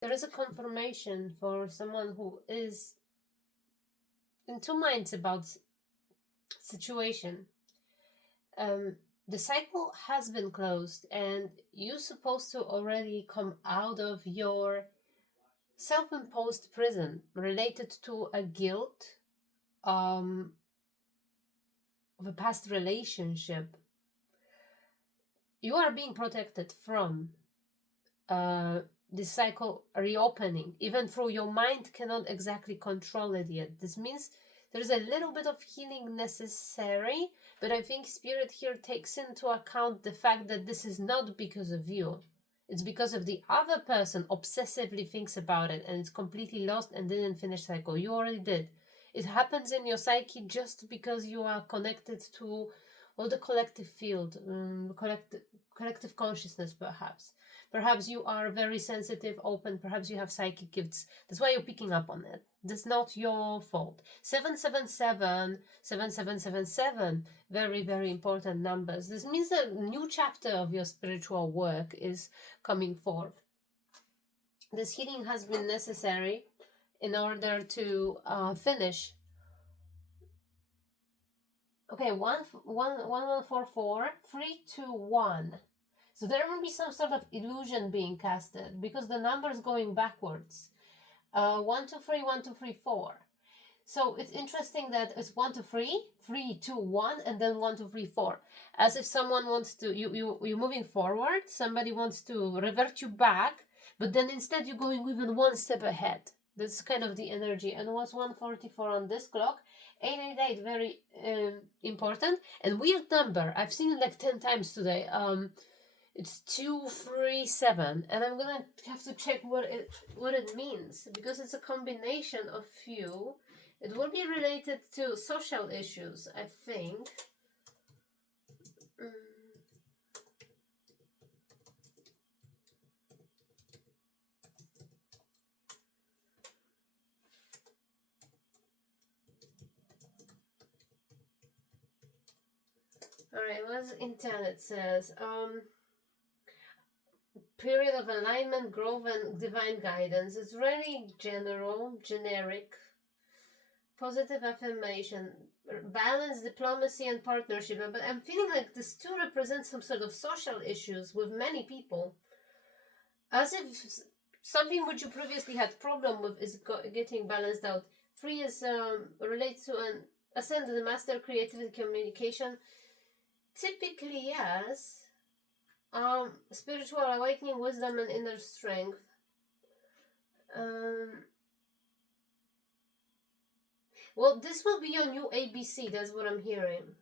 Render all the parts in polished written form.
There is a confirmation for someone who is in two minds about situation. The cycle has been closed and you're supposed to already come out of your self-imposed prison related to a guilt of a past relationship. You are being protected from this cycle reopening, even though your mind cannot exactly control it yet. This means there's a little bit of healing necessary, but I think Spirit here takes into account the fact that this is not because of you. It's because of the other person obsessively thinks about it and it's completely lost and didn't finish cycle. You already did. It happens in your psyche just because you are connected to, well, the collective field, collective consciousness, perhaps. Perhaps you are very sensitive, open, perhaps you have psychic gifts. That's why you're picking up on it. That's not your fault. 777, 7777, very, very important numbers. This means a new chapter of your spiritual work is coming forth. This healing has been necessary in order to finish. Okay, 1144, 321. So there will be some sort of illusion being casted because the number is going backwards. 1, 2, 3, 1, 2, 3, 4. So it's interesting that it's 1, 2, 3, 3, 2, 1, and then 1, 2, 3, 4. As if someone wants to, you're moving forward, somebody wants to revert you back, but then instead you're going even one step ahead. That's kind of the energy. And what's 144 on this clock? 888, very important. And weird number. I've seen it like 10 times today. It's 237, and I'm gonna have to check what it means because it's a combination of few. It will be related to social issues, I think. Alright, what's intel? It says period of alignment, growth, and divine guidance. It's really general, generic, positive affirmation, balance, diplomacy, and partnership. But I'm feeling like this too represents some sort of social issues with many people, as if something which you previously had problem with is getting balanced out. 3 is relates to an ascended master, creativity, communication. Typically, yes. Spiritual awakening, wisdom, and inner strength. Well, this will be your new ABC. That's what I'm hearing.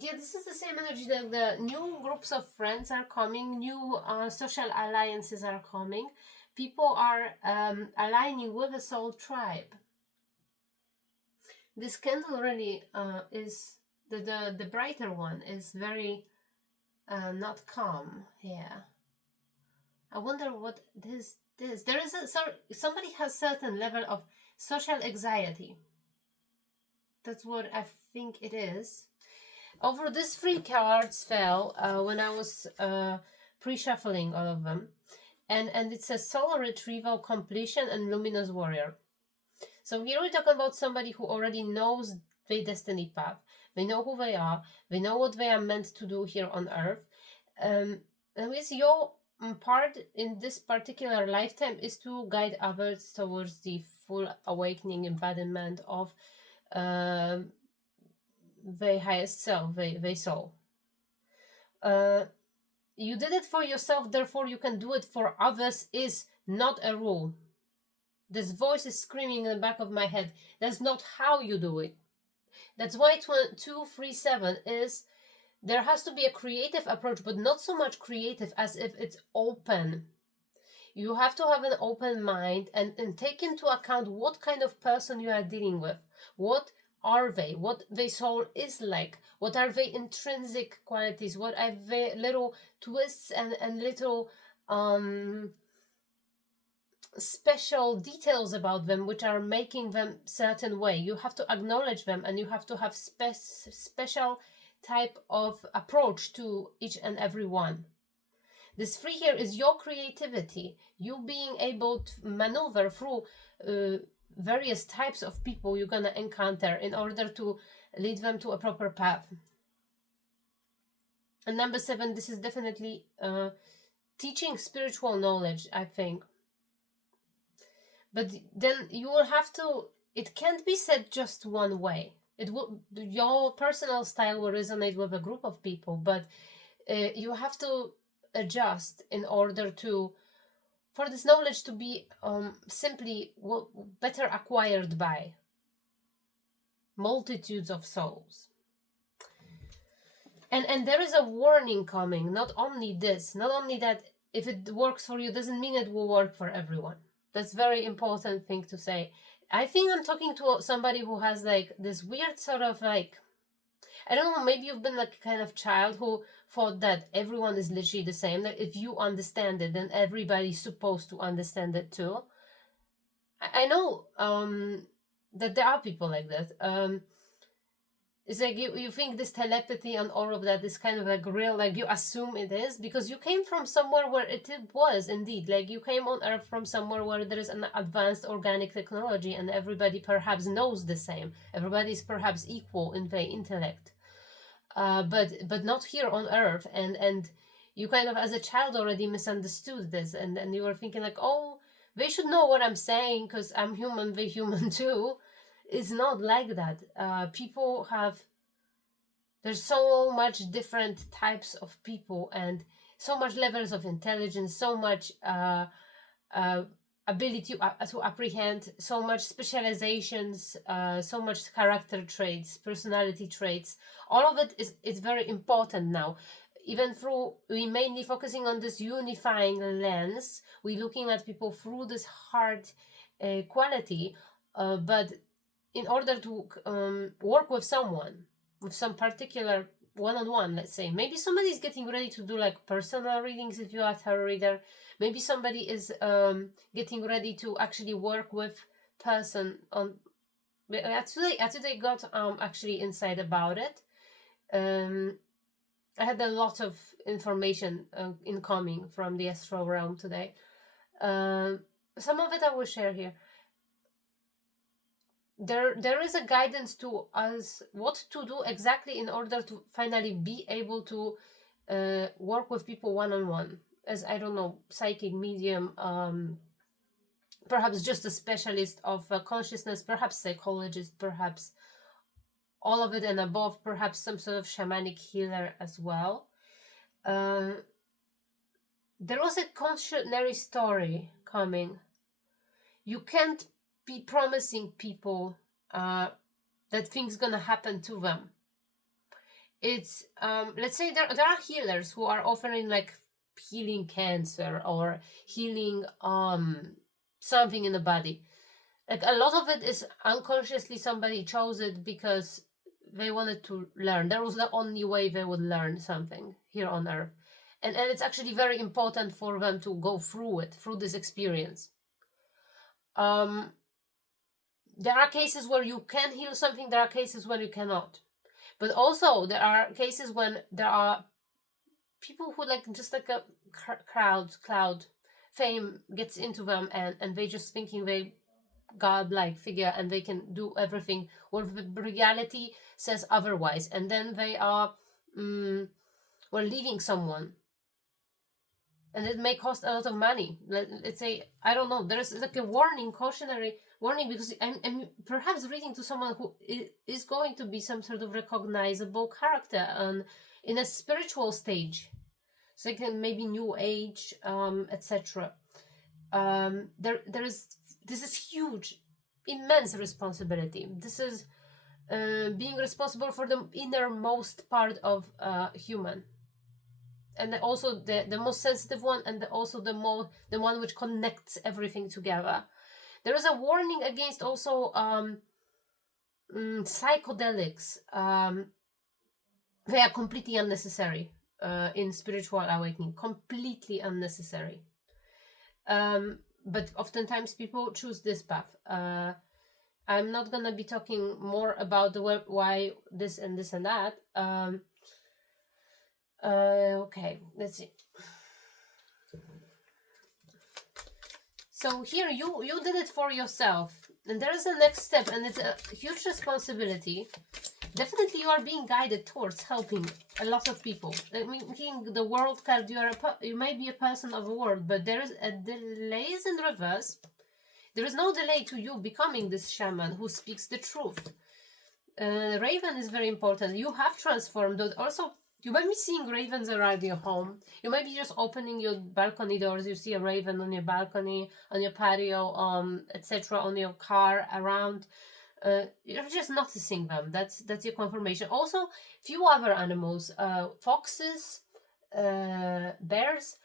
Yeah, this is the same energy that the new groups of friends are coming, new social alliances are coming. People are aligning with a soul tribe. This candle really is the brighter one is very not calm. Yeah. I wonder what this. There is somebody has certain level of social anxiety. That's what I think it is. Over these 3 cards fell when I was pre-shuffling all of them. And it says soul retrieval, completion, and luminous warrior. So here we're talking about somebody who already knows their destiny path. They know who they are. They know what they are meant to do here on earth. And with your part in this particular lifetime is to guide others towards the full awakening embodiment of the highest self, the soul. You did it for yourself, therefore you can do it for others is not a rule. This voice is screaming in the back of my head. That's not how you do it. That's why 237 is, there has to be a creative approach, but not so much creative as if it's open. You have to have an open mind and take into account what kind of person you are dealing with. What are they? What their soul is like? What are their intrinsic qualities? What are their little twists and little special details about them which are making them certain way? You have to acknowledge them and you have to have special type of approach to each and every one. This free here is your creativity, you being able to maneuver through various types of people you're gonna encounter in order to lead them to a proper path. And number 7, this is definitely teaching spiritual knowledge, I think. But then you will have to, it can't be said just one way. It will, your personal style will resonate with a group of people, but you have to adjust in order to, for this knowledge to be simply better acquired by multitudes of souls. And there is a warning coming. Not only this, not only that if it works for you doesn't mean it will work for everyone. That's very important thing to say. I think I'm talking to somebody who has like this weird sort of like, I don't know, maybe you've been like kind of child who thought that everyone is literally the same, that if you understand it, then everybody's supposed to understand it too. I know that there are people like that. It's like you think this telepathy and all of that is kind of like real, like you assume it is, because you came from somewhere where it was indeed, like you came on Earth from somewhere where there is an advanced organic technology and everybody perhaps knows the same. Everybody is perhaps equal in their intellect. But not here on Earth, and you kind of as a child already misunderstood this, and you were thinking like, oh, they should know what I'm saying because I'm human, they're human too. It's not like that. People have, there's so much different types of people and so much levels of intelligence, so much ability to apprehend, so much specializations, so much character traits, personality traits. All of it is very important now. Even through, we mainly focusing on this unifying lens, we're looking at people through this heart quality, but in order to work with someone, with some particular one-on-one, let's say, maybe somebody's getting ready to do like personal readings if you are a tarot reader. Maybe somebody is getting ready to actually work with person on. Today got actually insight about it. I had a lot of information incoming from the astral realm today. Some of it I will share here. There is a guidance to us what to do exactly in order to finally be able to work with people one-on-one, as, I don't know, psychic medium, perhaps just a specialist of consciousness, perhaps psychologist, perhaps all of it and above, perhaps some sort of shamanic healer as well. There was a cautionary story coming. You can't be promising people that things gonna happen to them. It's let's say there are healers who are offering like healing cancer or healing something in the body. Like a lot of it is unconsciously somebody chose it because they wanted to learn. That was the only way they would learn something here on Earth. And it's actually very important for them to go through it, through this experience. There are cases where you can heal something, there are cases when you cannot. But also there are cases when there are people who like just like a cloud fame gets into them and they just thinking they godlike figure and they can do everything where the reality says otherwise, and then they are leaving someone, and it may cost a lot of money. Let's say, I don't know, there's like a warning, cautionary warning, because I'm perhaps reading to someone who is going to be some sort of recognizable character in a spiritual stage, so like maybe new age, etc. This is huge, immense responsibility. This is being responsible for the innermost part of human, and also the most sensitive one, and also the one which connects everything together. There is a warning against also psychedelics. They are completely unnecessary in spiritual awakening, completely unnecessary. But oftentimes people choose this path. I'm not gonna be talking more about the why this and this and that. Okay, let's see. So here you did it for yourself, and there is a next step, and it's a huge responsibility. Definitely, you are being guided towards helping a lot of people. I mean, the world card, you may be a person of the world, but there is a delay is in reverse. There is no delay to you becoming this shaman who speaks the truth. Raven is very important. You have transformed, but also you might be seeing ravens around your home. You might be just opening your balcony doors. You see a raven on your balcony, on your patio, etc., on your car, around. You're just noticing them. That's your confirmation. Also, few other animals, foxes, bears,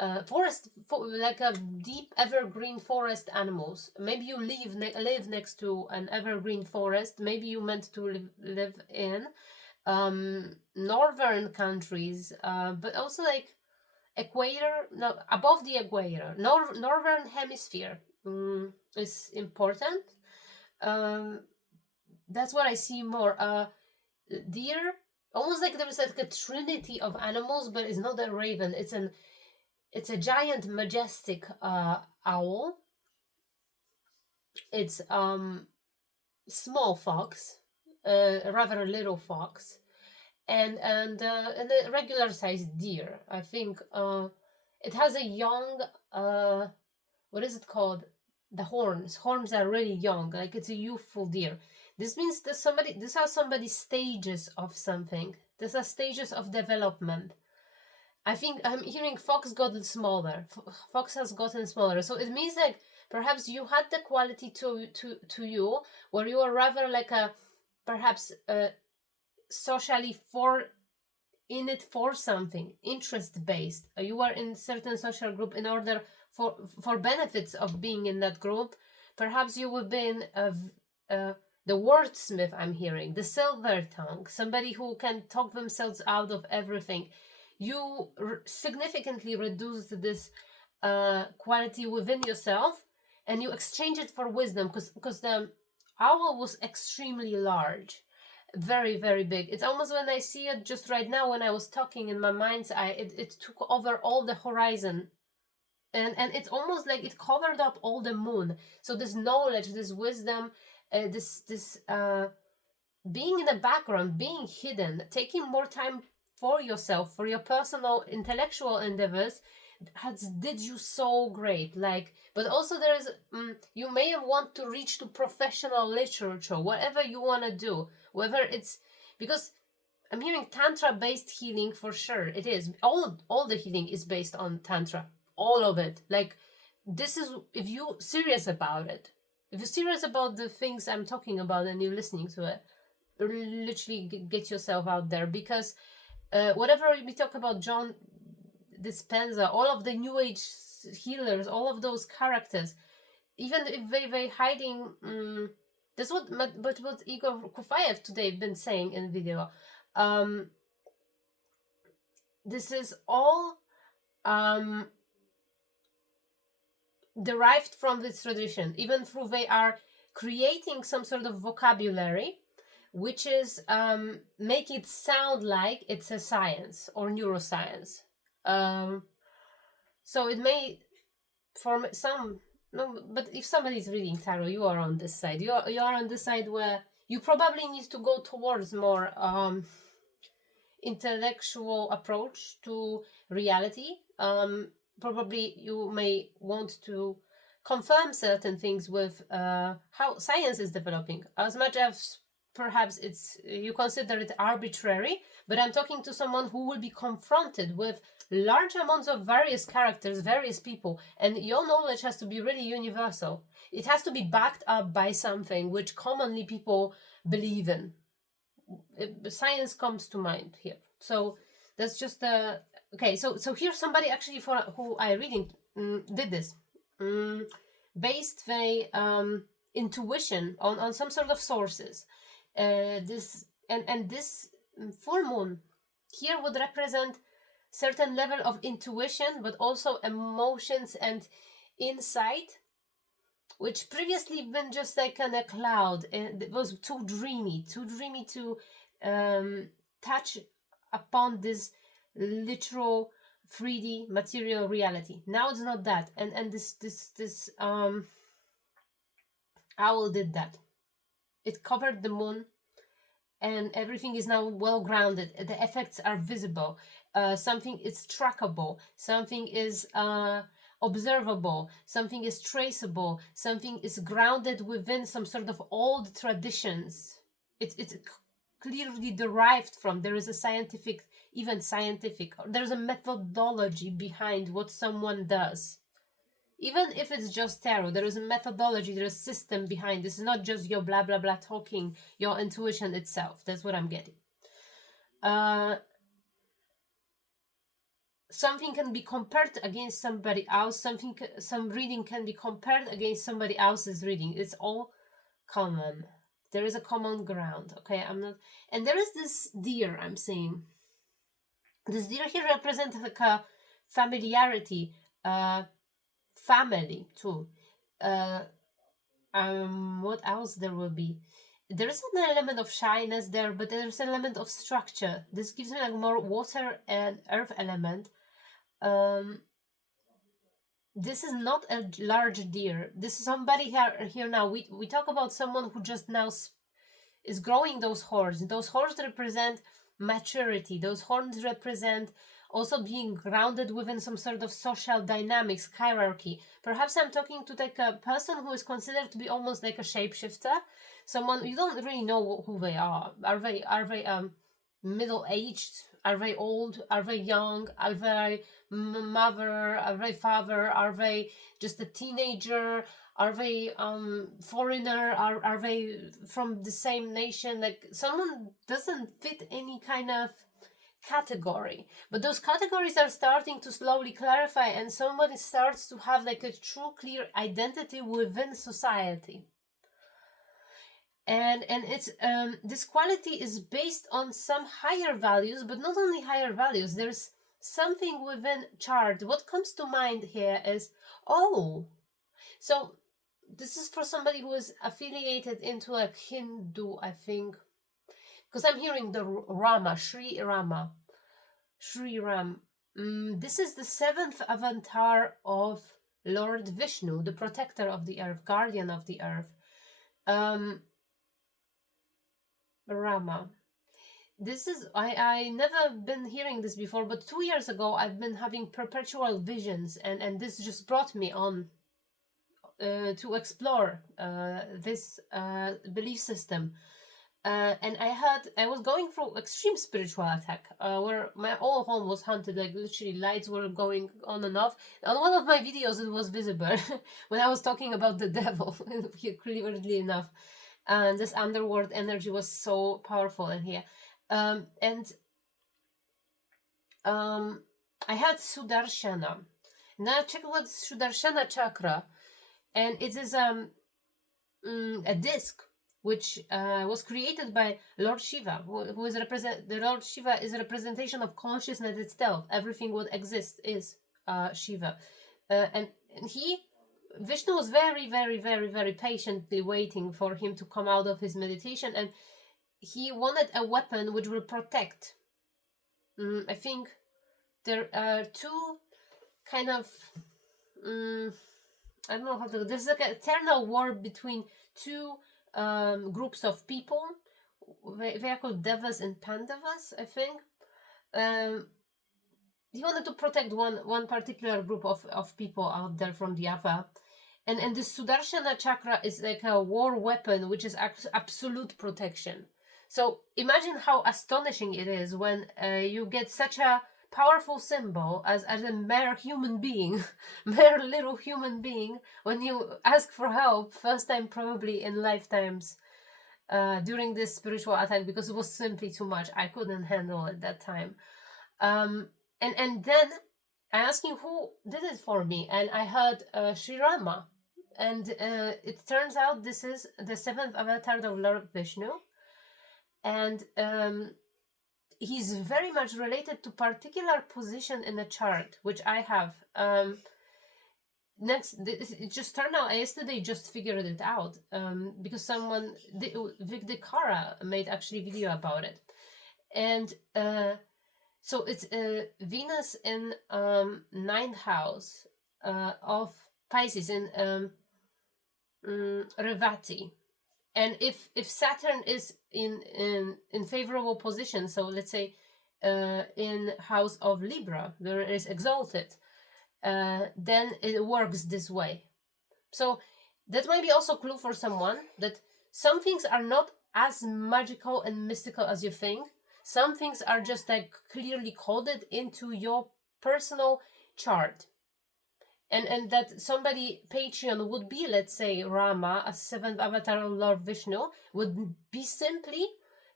like a deep evergreen forest animals. Maybe you live next to an evergreen forest. Maybe you meant to live in northern countries, but also like equator, no, above the equator, northern hemisphere is important. That's what I see more. Deer, almost like there is like a trinity of animals, but it's not a raven. It's a giant, majestic owl. It's small fox, rather little fox, and a regular sized deer. I think it has a young what is it called? The horns. Horns are really young, like it's a youthful deer. This means that these are somebody's stages of something. These are stages of development. I think I'm hearing fox gotten smaller. Fox has gotten smaller. So it means like perhaps you had the quality to you where you are rather like a perhaps socially in it for something, interest based. You are in certain social group in order for benefits of being in that group. Perhaps you have been the wordsmith. I'm hearing the silver tongue, somebody who can talk themselves out of everything. You significantly reduce this quality within yourself, and you exchange it for wisdom, because the owl was extremely large, very, very big. It's almost, when I see it just right now, when I was talking in my mind's eye, it took over all the horizon, and it's almost like it covered up all the moon. So this knowledge, this wisdom, this being in the background, being hidden, taking more time for yourself, for your personal intellectual endeavors, did you so great. Like, but also there is you may want to reach to professional literature, whatever you want to do, whether it's, because I'm hearing tantra based healing for sure. It is all the healing is based on tantra, all of it. Like, this is, if you're serious about it, if you're serious about the things I'm talking about and you're listening to it, literally get yourself out there, because whatever we talk about, John Dispenza, all of the new age healers, all of those characters, even if they hiding that's what Igor Kufayev today been saying in video. This is all derived from this tradition, even through they are creating some sort of vocabulary which is make it sound like it's a science or neuroscience. So it may, for some, no, but if somebody's reading tarot, you are on this side. You are on this side where you probably need to go towards more intellectual approach to reality. Probably you may want to confirm certain things with how science is developing, as much as perhaps you consider it arbitrary, but I'm talking to someone who will be confronted with large amounts of various characters, various people, and your knowledge has to be really universal. It has to be backed up by something which commonly people believe in. Science comes to mind here. So that's just okay. So here's somebody actually for who I really did this based the intuition on some sort of sources. This full moon here would represent certain level of intuition, but also emotions and insight. which previously been just like in a cloud, and it was too dreamy to touch upon this literal 3D material reality. Now it's not that, and this owl did that. It covered the moon, and everything is now well grounded. The effects are visible. Something is trackable. Something is observable. Something is traceable. Something is grounded within some sort of old traditions. It's clearly derived from. There is a scientific, even scientific. There's a methodology behind what someone does. Even if it's just tarot, there is a methodology, there is a system behind. This is not just your blah blah blah talking, your intuition itself. That's what I'm getting. Something can be compared against somebody else. Some reading can be compared against somebody else's reading. It's all common. There is a common ground. Okay, I'm not. And there is this deer. I'm saying this deer here represents like a familiarity. Family too. What else there will be? There's an element of shyness there, but there's an element of structure. This gives me like more water and earth element. This is not a large deer. This is somebody here now. We talk about someone who just now is growing those horns. Those horns represent maturity. Those horns represent also being grounded within some sort of social dynamics, hierarchy. Perhaps I'm talking to like a person who is considered to be almost like a shapeshifter. Someone you don't really know who they are. Are they middle aged? Are they old? Are they young? Are they mother? Are they father? Are they just a teenager? Are they foreigner? Are they from the same nation? Like someone doesn't fit any kind of category, but those categories are starting to slowly clarify, and somebody starts to have like a true clear identity within society. And it's this quality is based on some higher values, but not only higher values. There's something within chart. What comes to mind here is, oh, so this is for somebody who is affiliated into like Hindu, I think, because I'm hearing the Rama, Sri Rama, Sri Ram. This is the seventh avatar of Lord Vishnu, the protector of the earth, guardian of the earth. Rama. This is I never been hearing this before, but 2 years ago I've been having perpetual visions, and this just brought me on to explore this belief system. And I was going through extreme spiritual attack, where my whole home was haunted, like literally lights were going on and off. On one of my videos it was visible when I was talking about the devil, clearly enough. And this underworld energy was so powerful in here. I had Sudarshana. Now check what Sudarshana chakra, and it is a disc which was created by Lord Shiva, who is the Lord Shiva is a representation of consciousness itself. Everything what exists is Shiva, and Vishnu was very, very, very, very patiently waiting for him to come out of his meditation, and he wanted a weapon which will protect. I think there are two kind of I don't know how to. There's like an eternal war between two groups of people. They are called Devas and Pandavas, I think. He wanted to protect one particular group of people out there from the other. And this Sudarshana chakra is like a war weapon, which is absolute protection. So imagine how astonishing it is when you get such a powerful symbol as a mere human being, mere little human being, when you ask for help, first time probably in lifetimes, during this spiritual attack, because it was simply too much. I couldn't handle it that time. And then I asked him who did it for me, and I heard Sri Rama. And it turns out this is the seventh avatar of Lord Vishnu. And he's very much related to particular position in the chart, which I have. it just turned out, I yesterday just figured it out, because someone, Vic DeCara made actually video about it. And so it's Venus in ninth house of Pisces in Revati. And if Saturn is in favorable position, so let's say in house of Libra, there is exalted, then it works this way. So that might be also a clue for someone that some things are not as magical and mystical as you think. Some things are just like clearly coded into your personal chart. And that somebody Patreon would be, let's say, Rama, a seventh avatar of Lord Vishnu, would be simply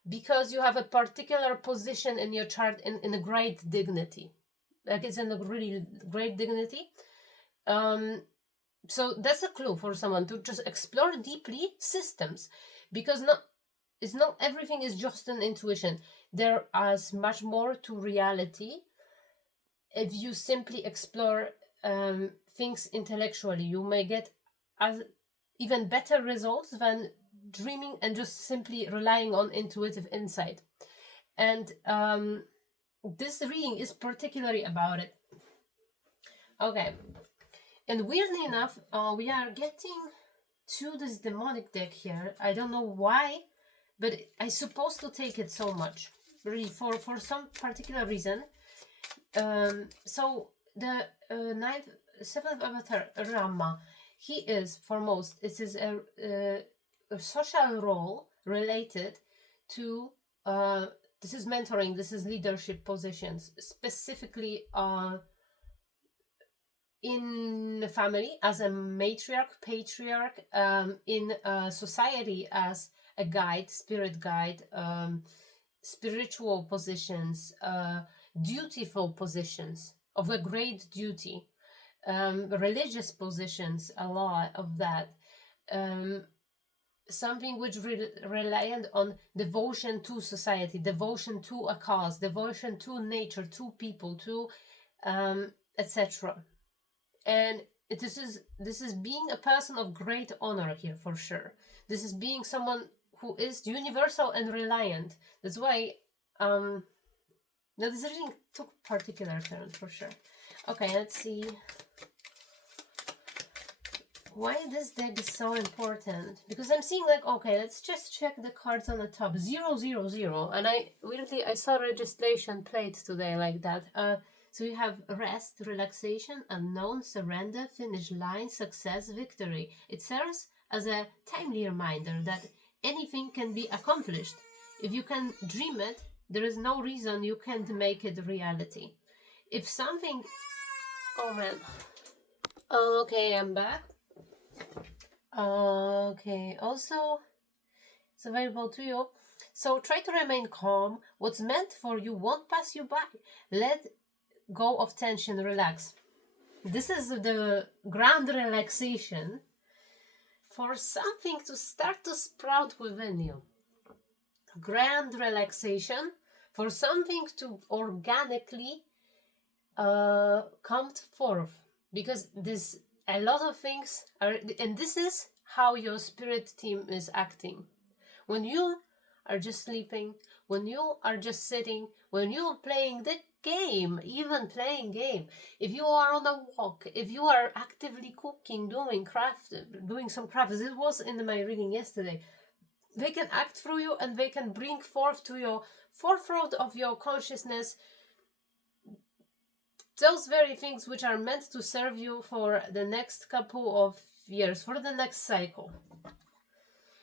because you have a particular position in your chart in a great dignity. Like it's in a really great dignity. So that's a clue for someone to just explore deeply systems, because it's not everything is just an intuition. There is much more to reality. If you simply explore things intellectually, you may get as even better results than dreaming and just simply relying on intuitive insight. And this reading is particularly about it. Okay, and weirdly enough, we are getting to this demonic deck here. I don't know why, but I'm supposed to take it so much, really, for some particular reason. So the seventh avatar, Rama, he is foremost, it is a social role related to this is mentoring, this is leadership positions, specifically in the family as a matriarch, patriarch, in society as a guide, spirit guide, spiritual positions, dutiful positions of a great duty, religious positions, a lot of that, something which reliant on devotion to society, devotion to a cause, devotion to nature, to people, to etc. And this is being a person of great honor here for sure. This is being someone who is universal and reliant. That's why now this reading took particular turn for sure. Okay, let's see why this deck is so important. Because I'm seeing like, okay, let's just check the cards on the top. 000. And I saw registration plate today like that. So you have rest, relaxation, unknown, surrender, finish line, success, victory. It serves as a timely reminder that anything can be accomplished. If you can dream it, there is no reason you can't make it reality. If something... Oh man. Okay, I'm back. Okay, also it's available to you. So try to remain calm. What's meant for you won't pass you by. Let go of tension, relax. This is the grand relaxation for something to start to sprout within you. Grand relaxation for something to organically come forth, because a lot of things are, and this is how your spirit team is acting. When you are just sleeping, when you are just sitting, when you're playing the game, even playing game, if you are on a walk, if you are actively cooking, doing some crafts, it was in my reading yesterday, they can act through you and they can bring forth to your forefront of your consciousness those very things which are meant to serve you for the next couple of years, for the next cycle.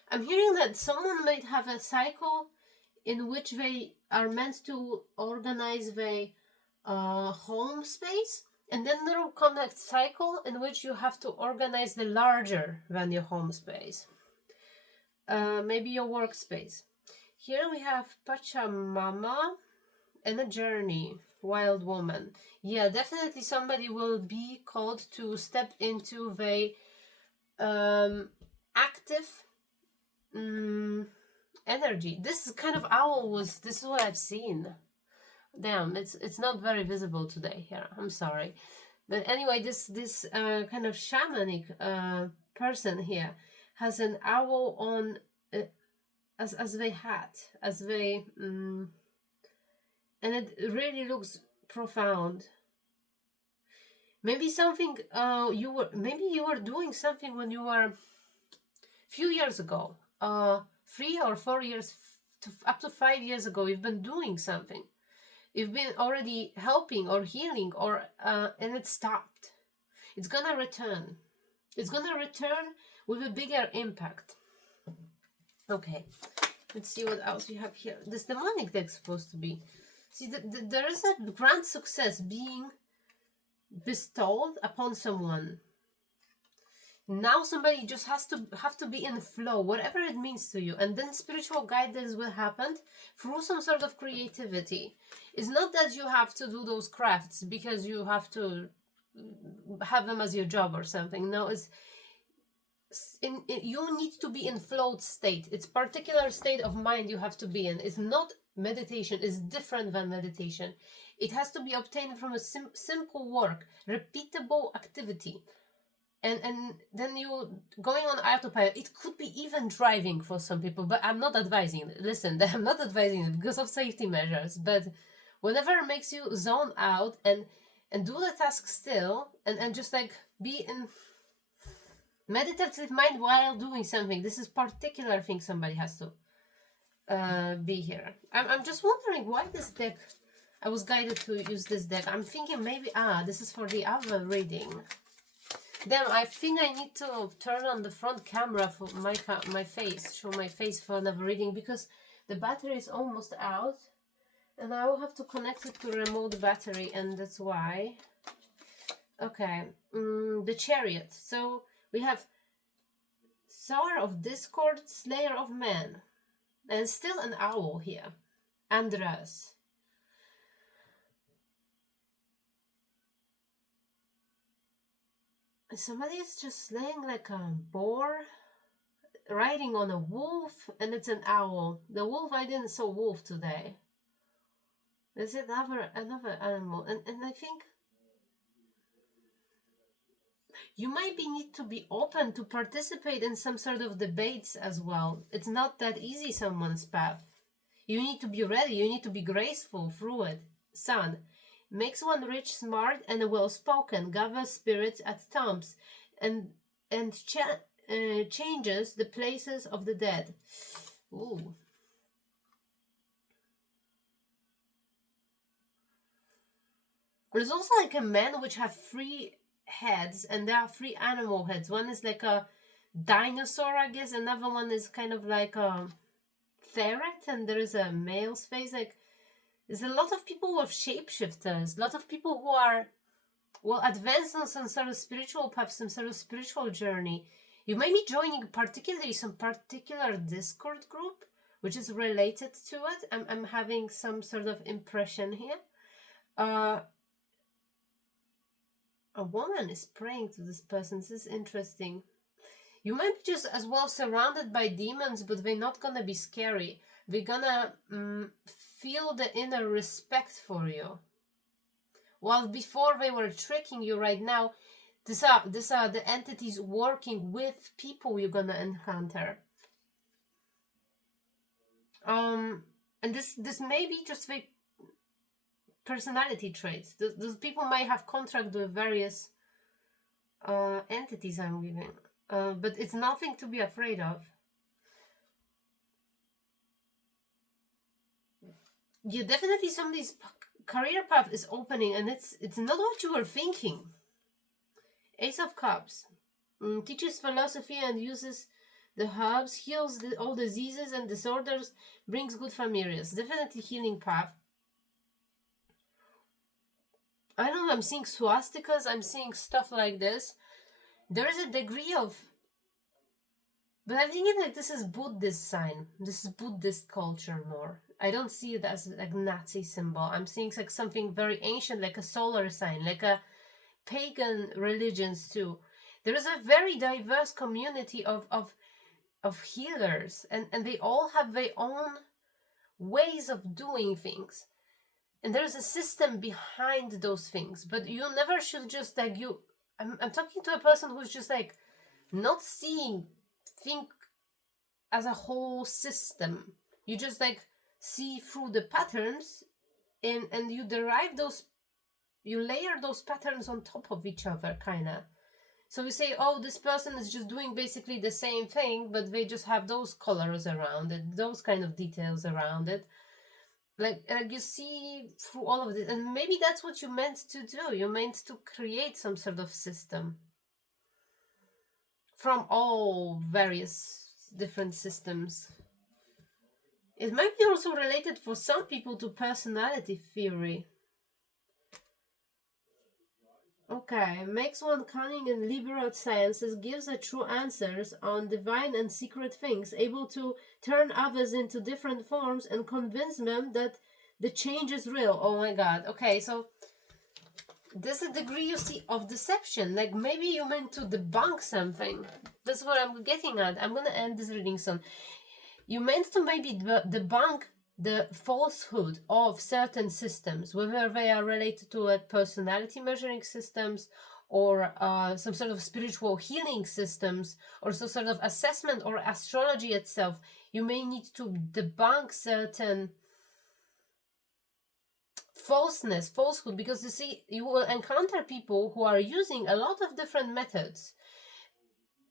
I'm hearing that someone might have a cycle in which they are meant to organize their home space, and then there will come a cycle in which you have to organize the larger than your home space. Maybe your workspace. Here we have Pachamama and a journey. Wild woman. Yeah, definitely somebody will be called to step into the active energy. This kind of owl this is what I've seen. Damn, it's not very visible today here. I'm sorry. But anyway, this kind of shamanic person here has an owl on, as they hat, as they and it really looks profound. Maybe something maybe you were doing something when you were few years ago, 3 or 4 years, up to 5 years ago. You've been doing something. You've been already helping or healing, or and it stopped. It's gonna return. It's gonna return with a bigger impact. Okay, let's see what else we have here. This demonic deck is supposed to be. See, there is a grand success being bestowed upon someone. Now somebody just have to be in flow, whatever it means to you, and then spiritual guidance will happen through some sort of creativity. It's not that you have to do those crafts because you have to have them as your job or something. No, you need to be in flow state. It's particular state of mind you have to be in. It's not meditation. It's different than meditation. It has to be obtained from a simple work, repeatable activity. And then you going on autopilot. It could be even driving for some people, but I'm not advising. Listen, I'm not advising it because of safety measures. But whatever makes you zone out and do the task still, and just like be in meditative mind while doing something. This is particular thing somebody has to be here. I'm just wondering why this deck. I was guided to use this deck. I'm thinking maybe this is for the other reading. Then I think I need to turn on the front camera for my face, show my face for another reading, because the battery is almost out, and I will have to connect it to remote battery, and that's why. Okay, the Chariot. So we have Sower of Discord, Slayer of Men, and still an owl here, Andras. Somebody is just slaying like a boar, riding on a wolf, and it's an owl. The wolf, I didn't saw wolf today. Is it another animal? And I think you might need to be open to participate in some sort of debates as well. It's not that easy, someone's path. You need to be ready. You need to be graceful through it. Sun. Makes one rich, smart, and well-spoken, gathers spirits at tombs, and changes the places of the dead. Ooh. There's also like a man which have 3 heads, and there are 3 animal heads. One is like a dinosaur, I guess. Another one is kind of like a ferret, and there is a male's face. Like, there's a lot of people with shapeshifters, a lot of people who are, well, advanced on some sort of spiritual path, some sort of spiritual journey. You may be joining particularly some particular Discord group, which is related to it. I'm having some sort of impression here. A woman is praying to this person. This is interesting. You might be just as well surrounded by demons, but they're not gonna be scary. They're gonna feel the inner respect for you. While before they were tricking you, right now, these are the entities working with people you're gonna encounter. And this may be just the personality traits. Those people might have contract with various entities I'm giving, but it's nothing to be afraid of. You definitely, somebody's career path is opening, and it's not what you were thinking. Ace of Cups. Teaches philosophy and uses the herbs, heals all diseases and disorders, brings good familiars. Definitely healing path. I don't know, I'm seeing swastikas, I'm seeing stuff like this. There is a degree of, but I'm thinking like this is Buddhist sign. This is Buddhist culture more. I don't see it as like Nazi symbol. I'm seeing like something very ancient, like a solar sign, like a pagan religions too. There is a very diverse community of healers, and they all have their own ways of doing things. and there's a system behind those things, but you never should just like I'm talking to a person who's just like not seeing think as a whole system. You just like see through the patterns, and you derive those, you layer those patterns on top of each other, kind of. So you say, oh, this person is just doing basically the same thing, but they just have those colors around it, those kind of details around it. Like you see through all of this, and maybe that's what you meant to do. You meant to create some sort of system from all various different systems. It might be also related for some people to personality theory. Okay, makes one cunning in liberal sciences, gives a true answers on divine and secret things, able to turn others into different forms and convince them that the change is real. Oh my god. Okay, so there's a degree, you see, of deception. Like maybe you meant to debunk something. That's what I'm getting at. I'm gonna end this reading soon. You meant to maybe debunk the falsehood of certain systems, whether they are related to like personality measuring systems, or some sort of spiritual healing systems, or some sort of assessment, or astrology itself. You may need to debunk certain falsehood, because you see, you will encounter people who are using a lot of different methods,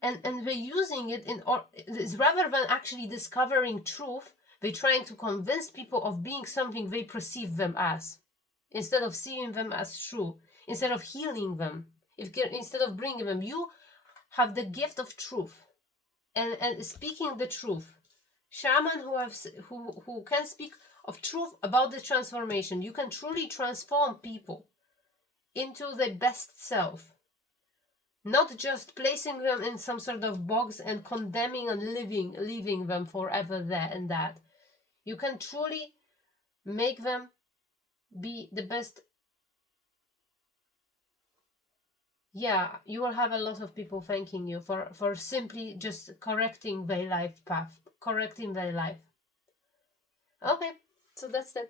and they're using it rather than actually discovering truth. They're trying to convince people of being something they perceive them as, instead of seeing them as true, instead of healing them, instead of bringing them. You have the gift of truth, and speaking the truth. Shaman who can speak of truth about the transformation. You can truly transform people into their best self, not just placing them in some sort of box and condemning and leaving them forever there and that. You can truly make them be the best. Yeah, you will have a lot of people thanking you for simply just correcting their life path, correcting their life. Okay, so that's that.